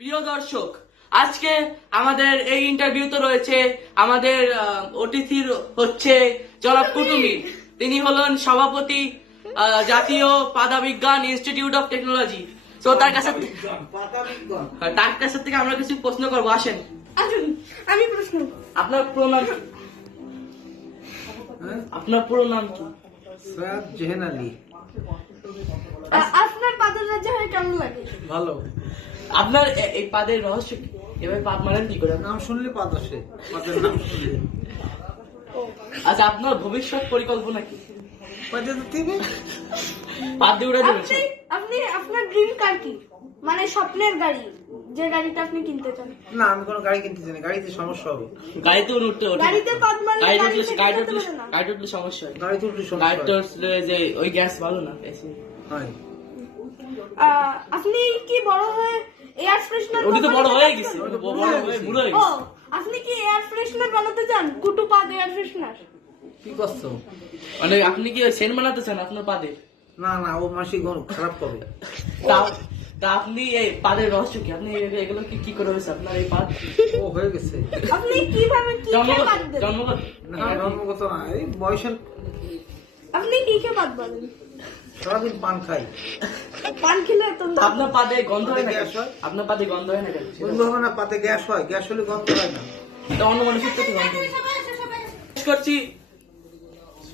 প্রিয় দর্শক, আজকে আমাদের এই ইন্টারভিউতে রয়েছে আমাদের অতিথি হচ্ছে জনাব কুটুমি। তিনি হলেন সভাপতি জাতীয় পাদাবিজ্ঞান ইনস্টিটিউট অফ টেকনোলজি। তো তার কাছে থেকে আমরা কিছু প্রশ্ন করবো। আসেন। আমি প্রশ্ন। আপনার পুরো নাম কি? আপনার পুরো নাম কি? সৈয়দ জেহেন আলী। আপনার পাদের রাজ্য হয়ে কেমন লাগে? ভালো। আপনার এই পাদের রহস্য কি? এভাবে পাদ মারেন কি করে? নাম শুনলে পাদ আসে, পাদের নাম শুনলে। আচ্ছা, আপনার ভবিষ্যৎ পরিকল্পনা কি? পাদে তো দিবে। পাদ দিয়ে উড়ে দেবেন? আপনি আপনার ড্রিম কার কি? মানে স্বপ্নের গাড়ি, যে গাড়িটা আপনি কিনতে চান। না, আমি কোনো গাড়ি কিনতে চাই না, গাড়িতে সমস্যা হবে। গাড়িতে উঠতে গাড়িতে পাদ মারলে গাড়ি থেকে গাড়িতে যেতে পারে না। উঠলে সমস্যা হয়। গাড়িতে উঠলে সমস্যা গাড়িতে হয়। উঠলে যে ওই গ্যাস ভালো না এসি। হয়। আপনি কি বড় হয়ে এয়ার ফ্রেশনার? ওটি তো বড় হয়ে গেছে, ওটা বড় হয়ে বুড়ো হয়ে ও, গেছে। আপনি কি এয়ার ফ্রেশনার বানাতে চান? কুটু পাদ এয়ার ফ্রেশনার। কি করছো? মানে আপনি কি সেন্ট বানাতে চান আপনার পাদে? না না, ও মাসি খারাপ করবে। তা আপনি এই পাদের রহস্য কি? আপনি এগুলো কি করে হয়েছে আপনার এই পাদ? ও হয়ে গেছে। আপনি কিভাবে কি খেয়ে পাদ দেন? জন্মগত না, জন্মগত না, এই বয়সের। আপনি কি খেয়ে পাদ বলেন? সারাদিন পান খাই। পান খেলে তো আপনার পাদে গন্ধ হয় না? গ্যাস হয়? আপনার পাদে গন্ধ হয় না কেন? বন্ধু হবে না, পাতে গ্যাস হয়, গ্যাস হলে গন্ধ হয় না। এটা অন্য মানুষের তো গন্ধ হয়। করছি